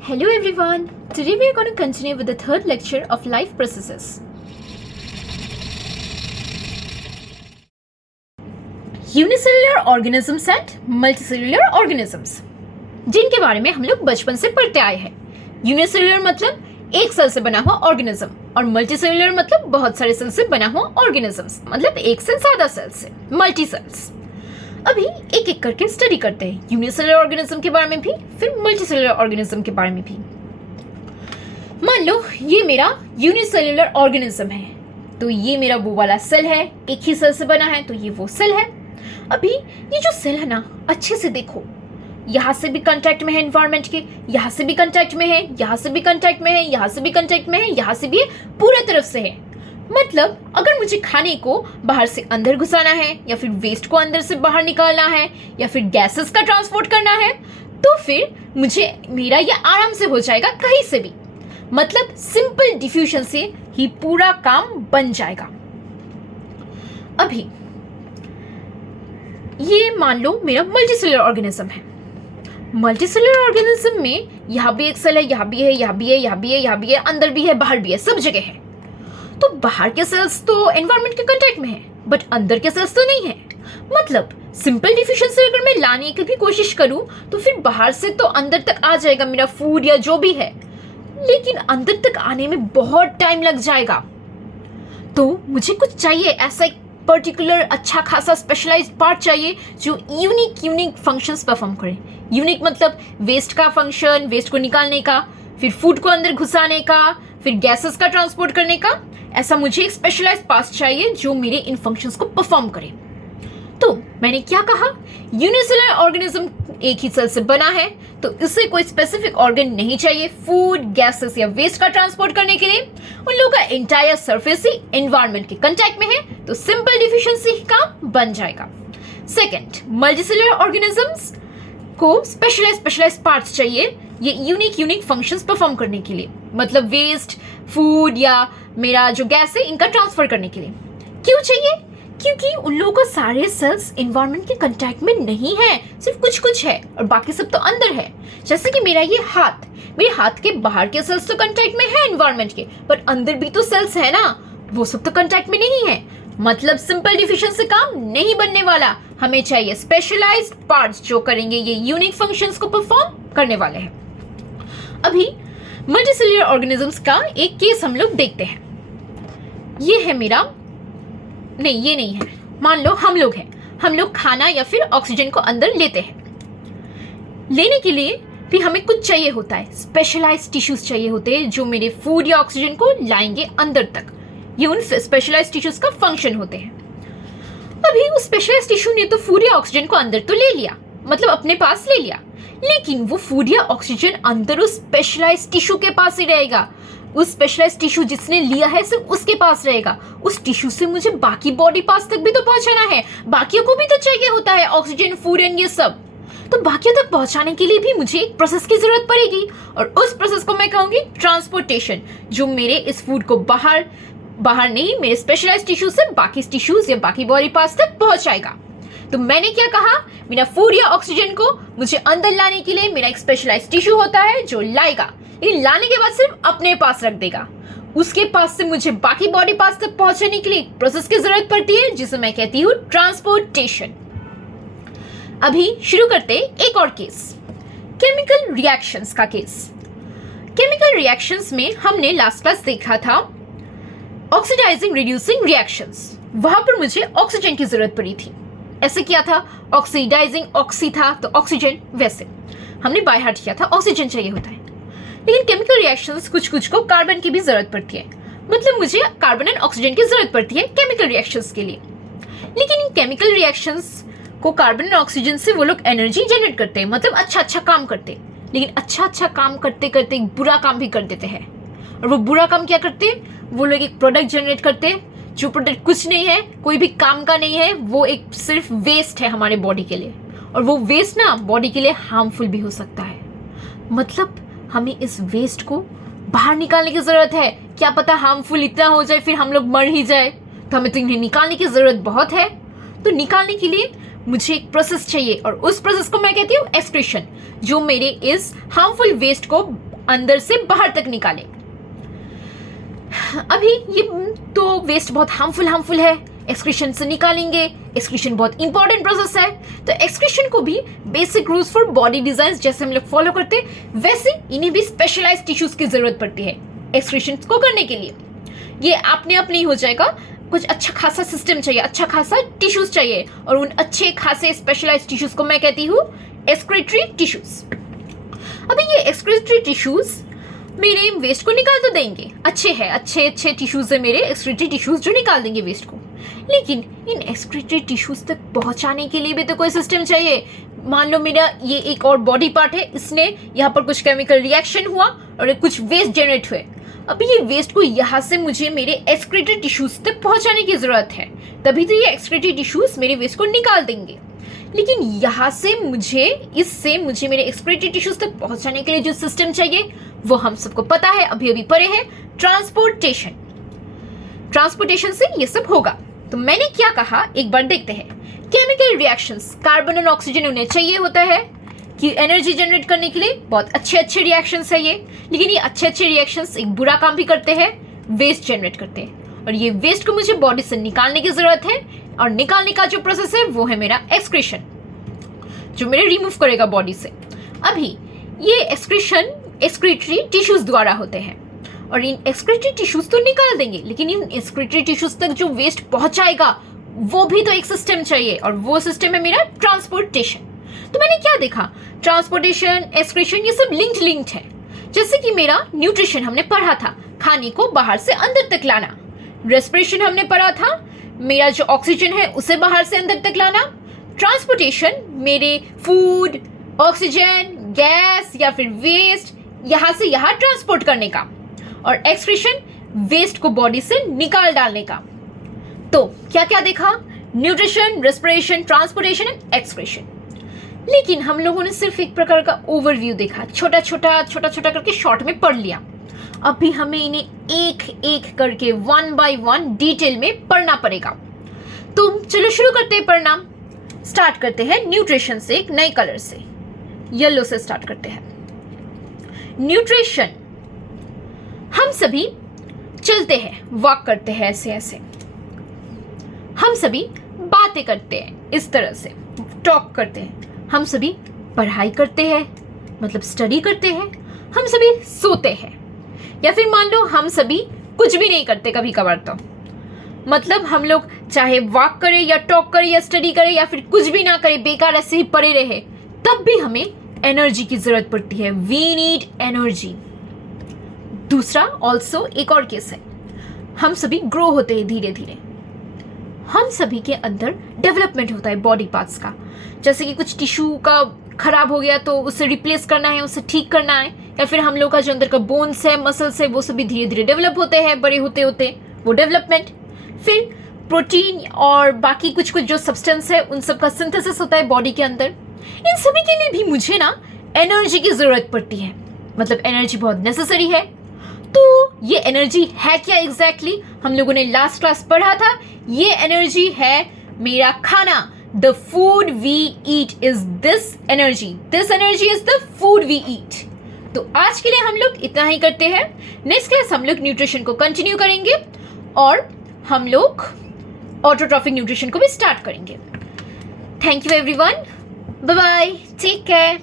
Hello everyone. Today we are going to continue with the third lecture of life processes. Unicellular organisms and multicellular organisms, जिनके बारे में हम लोग बचपन से पढ़ते आए हैं. यूनिसेल्युलर मतलब एक सेल से बना हुआ ऑर्गेनिज्म और मल्टीसेल्युलर मतलब बहुत सारे सेल से बना हुआ ऑर्गेनिजम्स, मतलब एक से ज्यादा सेल से, मल्टी सेल्स. अभी एक एक करके स्टडी करते हैं यूनिसेलुलर ऑर्गेनिज्म के बारे में भी, फिर मल्टीसेलुलर ऑर्गेनिज्म के बारे में भी. मान लो ये मेरा यूनिसेलुलर ऑर्गेनिज्म है, तो ये मेरा वो वाला सेल है, एक ही सेल से बना है, तो ये वो सेल है. अभी ये जो सेल है ना, अच्छे से देखो, यहाँ से भी कांटेक्ट में है एनवायरनमेंट के, यहाँ से भी कांटेक्ट में है, यहाँ से भी कांटेक्ट में है, यहाँ से भी कांटेक्ट में है, यहाँ से भी है, पूरे तरफ से है. मतलब अगर मुझे खाने को बाहर से अंदर घुसाना है, या फिर वेस्ट को अंदर से बाहर निकालना है, या फिर गैसेस का ट्रांसपोर्ट करना है, तो फिर मुझे मेरा ये आराम से हो जाएगा कहीं से भी. मतलब सिंपल डिफ्यूजन से ही पूरा काम बन जाएगा. अभी ये मान लो मेरा मल्टीसेलुलर ऑर्गेनिज्म है. मल्टीसेलुलर ऑर्गेनिज्म में यहाँ भी एक सेल है, यहाँ भी है, यहाँ भी है, यहाँ भी है, यहाँ भी है, अंदर भी है, बाहर भी है, सब जगह है. तो बाहर के सेल्स तो एनवायरनमेंट के कांटेक्ट में है, बट अंदर के सेल्स तो नहीं है. मतलब सिंपल डिफ्यूजन से अगर मैं लाने की भी कोशिश करूं, तो फिर बाहर से तो अंदर तक आ जाएगा मेरा फूड या जो भी है, लेकिन अंदर तक आने में बहुत टाइम लग जाएगा. तो मुझे कुछ चाहिए, ऐसा एक पर्टिकुलर अच्छा खासा स्पेशलाइज्ड पार्ट चाहिए जो यूनिक फंक्शंस परफॉर्म करे. यूनिक मतलब वेस्ट का फंक्शन, वेस्ट को निकालने का, फिर फूड को अंदर घुसाने का, फिर गैसेस का ट्रांसपोर्ट करने का. ऐसा मुझे एक स्पेशलाइज्ड पार्ट चाहिए जो मेरे इन फंक्शंस को परफॉर्म करे. तो मैंने क्या कहा, यूनिसेलुलर ऑर्गेनिज्म एक ही सेल से बना है, तो इसे कोई स्पेसिफिक ऑर्गन नहीं चाहिए फूड, गैसेस या वेस्ट का ट्रांसपोर्ट करने के लिए. उन लोगों का एंटायर सरफेस ही एनवायरनमेंट के कांटेक्ट में है, तो सिंपल डिफ्यूजन से ही काम बन जाएगा. सेकंड, मल्टीसेलुलर ऑर्गेनिजम्स को स्पेशलाइज्ड पार्ट्स चाहिए ये यूनिक फंक्शंस परफॉर्म करने के लिए. मतलब वेस्ट, फूड या मेरा जो गैस है, इनका ट्रांसफर करने के लिए. क्यों चाहिए? क्योंकि उन लोगों को सारे सेल्स एनवायरनमेंट के कांटेक्ट में नहीं है, सिर्फ कुछ है और बाकी सब तो अंदर है. जैसे कि मेरा ये हाथ, मेरे हाथ के बाहर के सेल्स तो कांटेक्ट में है एनवायरनमेंट के, पर अंदर भी तो सेल्स है ना, वो सब तो कांटेक्ट में नहीं है. मतलब सिंपल डिफ्यूजन से काम नहीं बनने वाला. हमें चाहिए स्पेशलाइज्ड पार्ट्स जो करेंगे ये यूनिक फंक्शंस को परफॉर्म करने वाले हैं. अभी मल्टीसेलुलर ऑर्गेनिजम्स का एक केस हम लोग देखते हैं. ये है मेरा, नहीं ये नहीं है, मान लो हम लोग खाना या फिर ऑक्सीजन को अंदर लेते हैं. लेने के लिए भी हमें कुछ चाहिए होता है, स्पेशलाइज्ड टिश्यूज चाहिए होते हैं जो मेरे फूड या ऑक्सीजन को लाएंगे अंदर तक. ये उन स्पेशलाइज्ड टिश्यूज का फंक्शन होते हैं. अभी उस स्पेशलाइज्ड टिश्यू ने तो फूड या ऑक्सीजन को अंदर तो ले लिया, मतलब अपने पास ले लिया, लेकिन वो फूड या ऑक्सीजन अंदर उस स्पेशलाइज्ड टिश्यू के पास ही रहेगा. उस स्पेशलाइज्ड टिश्यू जिसने लिया है सिर्फ उसके पास रहेगा. उस टिश्यू से मुझे बाकी बॉडी पार्ट्स तक भी तो पहुंचाना है, बाकियों को भी तो चाहिए होता है ऑक्सीजन, फूड एंड ये सब. तो बाकियों तक पहुंचाने के लिए भी मुझे एक प्रोसेस की जरूरत पड़ेगी, और उस प्रोसेस को मैं कहूंगी ट्रांसपोर्टेशन, जो मेरे इस फूड को बाहर नहीं, मेरे स्पेशलाइज्ड टिश्यू से बाकी टिश्यूज या बाकी बॉडी पार्ट्स तक पहुंचाएगा. तो मैंने क्या कहा, मेरा फूड या ऑक्सीजन को मुझे अंदर लाने के लिए मेरा एक स्पेशलाइज्ड टिश्यू होता है जो लाएगा, लेकिन लाने के बाद सिर्फ अपने पास रख देगा. उसके पास से मुझे बाकी बॉडी पार्ट्स तक पहुंचाने के लिए एक प्रोसेस की जरूरत पड़ती है जिसे मैं कहती हूँ ट्रांसपोर्टेशन. अभी शुरू करते एक और केस, केमिकल रिएक्शंस का केस. केमिकल रिएक्शंस में हमने लास्ट क्लास देखा था ऑक्सीडाइजिंग रिड्यूसिंग रिएक्शंस. वहां पर मुझे ऑक्सीजन की जरूरत पड़ी थी. ऐसे किया था, ऑक्सीडाइजिंग ऑक्सी था तो ऑक्सीजन, वैसे हमने बाय हार्ट किया था, ऑक्सीजन चाहिए होता है. लेकिन केमिकल रिएक्शंस कुछ को कार्बन की भी जरूरत पड़ती है. मतलब मुझे कार्बन एंड ऑक्सीजन की जरूरत पड़ती है केमिकल रिएक्शंस के लिए. लेकिन इन केमिकल रिएक्शंस को कार्बन एंड ऑक्सीजन से वो लोग एनर्जी जनरेट करते हैं, मतलब अच्छा काम करते हैं. लेकिन अच्छा काम करते करते एक बुरा काम भी कर देते हैं. और वो बुरा काम क्या करते हैं, वो लोग एक प्रोडक्ट जनरेट करते हैं जो प्रोडक्ट कुछ नहीं है, कोई भी काम का नहीं है, वो एक सिर्फ वेस्ट है हमारे बॉडी के लिए. और वो वेस्ट ना बॉडी के लिए हार्मफुल भी हो सकता है. मतलब हमें इस वेस्ट को बाहर निकालने की जरूरत है. क्या पता हार्मफुल इतना हो जाए फिर हम लोग मर ही जाए, तो हमें तो इन्हें निकालने की जरूरत बहुत है. तो निकालने के लिए मुझे एक प्रोसेस चाहिए और उस प्रोसेस को मैं कहती हूँ एक्सक्रीशन, जो मेरे इस हार्मफुल वेस्ट को अंदर से बाहर तक निकाले। अभी ये तो वेस्ट बहुत हार्मफुल है, एक्सक्रीशन से निकालेंगे। एक्सक्रीशन बहुत इंपॉर्टेंट प्रोसेस है, तो एक्सक्रीशन को भी basic rules for body design जैसे हम लोग फॉलो करते हैं, वैसे इन्हें भी स्पेशलाइज्ड टिश्यूज की जरूरत पड़ती है एक्सक्रीशन को करने के लिए। ये अपने आप नहीं हो जाएगा, कुछ अच्छा खासा सिस्टम चाहिए, अच्छा खासा टिश्यूज चाहिए, और उन अच्छे खासे स्पेशलाइज्ड टिश्यूज को मैं कहती हूँ एक्सक्रीटरी टिश्यूज। अभी ये एक्सक्रीटरी टिश्यूज मेरे वेस्ट को निकाल तो देंगे, अच्छे टिश्यूज है मेरे एक्सक्रीटरी टिश्यूज जो निकाल देंगे वेस्ट को, लेकिन इन एक्सक्रीटरी टिश्यूज तक पहुंचाने के लिए भी तो कोई सिस्टम चाहिए। मान लो मेरा ये एक और बॉडी पार्ट है, इसने यहाँ पर कुछ केमिकल रिएक्शन हुआ और कुछ वेस्ट जनरेट हुए। अभी ये वेस्ट को यहाँ से मुझे मेरे एक्सक्रीटरी टिश्यूज तक पहुंचाने की जरूरत है, तभी तो ये एक्सक्रीटरी टिश्यूज मेरे वेस्ट को निकाल देंगे। लेकिन यहाँ से मुझे मेरे एक्सक्रीटरी टिश्यूज तक पहुंचाने के लिए जो सिस्टम चाहिए वो हम सबको पता है, अभी पढ़े हैं, ट्रांसपोर्टेशन से ये सब होगा। तो मैंने क्या कहा एक बार देखते हैं। केमिकल रिएक्शंस, कार्बन और ऑक्सीजन उन्हें चाहिए होता है कि एनर्जी जनरेट करने के लिए, बहुत अच्छे रिएक्शंस है ये, लेकिन ये अच्छे रिएक्शंस एक बुरा काम भी करते हैं, वेस्ट जनरेट करते हैं, और ये वेस्ट को मुझे बॉडी से निकालने की जरूरत है, और निकालने का जो प्रोसेस है वो है मेरा एक्सक्रीशन, जो मेरे रिमूव करेगा बॉडी से। अभी ये एक्सक्रीशन एक्सक्रीटरी टिश्यूज द्वारा होते हैं, और इन एक्सक्रीटरी टिश्यूज तो निकाल देंगे, लेकिन इन एक्सक्रीटरी टिश्यूज तक जो वेस्ट पहुंचाएगा वो भी तो एक सिस्टम चाहिए, और वो सिस्टम है मेरा ट्रांसपोर्टेशन। तो मैंने क्या देखा, ट्रांसपोर्टेशन, एक्सक्रीशन, ये सब लिंक्ड है। जैसे कि मेरा न्यूट्रिशन हमने पढ़ा था, खाने को बाहर से अंदर तक लाना। रेस्पिरेशन हमने पढ़ा था, मेरा जो ऑक्सीजन है उसे बाहर से अंदर तक लाना। ट्रांसपोर्टेशन, मेरे फूड, ऑक्सीजन, गैस या फिर वेस्ट यहां से यहां ट्रांसपोर्ट करने का, और एक्सक्रीशन, वेस्ट को बॉडी से निकाल डालने का। तो क्या क्या देखा, nutrition, respiration, transportation and excretion. लेकिन हम लोगों ने सिर्फ एक प्रकार का ओवरव्यू देखा, छोटा छोटा करके शॉर्ट में पढ़ लिया। अभी हमें इन्हें एक एक करके 1 by 1 डिटेल में पढ़ना पड़ेगा। तो चलो शुरू करते हैं पढ़ना। स्टार्ट करते हैं न्यूट्रिशन से, एक नए कलर से, येलो से स्टार्ट करते हैं। न्यूट्रिशन, हम सभी चलते हैं, वॉक करते हैं ऐसे ऐसे, हम सभी बातें करते हैं इस तरह से, टॉक करते हैं, हम सभी पढ़ाई करते हैं मतलब स्टडी करते हैं, हम सभी सोते हैं, या फिर मान लो हम सभी कुछ भी नहीं करते कभी कभार। तो मतलब हम लोग चाहे वॉक करें या टॉक करें या स्टडी करें या फिर कुछ भी ना करें, बेकार ऐसे ही पड़े रहे, तब भी हमें एनर्जी की जरूरत पड़ती है। We need energy. दूसरा ऑल्सो एक और केस है, हम सभी ग्रो होते हैं धीरे धीरे, हम सभी के अंदर डेवलपमेंट होता है बॉडी पार्ट्स का। जैसे कि कुछ टिश्यू का खराब हो गया तो उसे रिप्लेस करना है, उसे ठीक करना है, या फिर हम लोग का जो अंदर का बोन्स है, मसल्स है, वो सभी धीरे धीरे डेवलप होते हैं, बड़े होते होते वो डेवलपमेंट। फिर प्रोटीन और बाकी कुछ कुछ जो सब्सटेंस है उन सब का सिंथेसिस होता है बॉडी के अंदर। इन सभी के लिए भी मुझे ना एनर्जी की जरूरत पड़ती है, मतलब एनर्जी बहुत नेसेसरी है। तो ये एनर्जी है क्या एग्जैक्टली? हम लोगों ने लास्ट क्लास पढ़ा था, ये एनर्जी है मेरा खाना। The food we eat is this energy is the food we eat. तो आज के लिए हम लोग इतना ही करते हैं। नेक्स्ट क्लास हम लोग न्यूट्रिशन को कंटिन्यू करेंगे और हम लोग ऑटोट्रॉफिक न्यूट्रिशन को भी स्टार्ट करेंगे। Thank you everyone, bye bye, take care.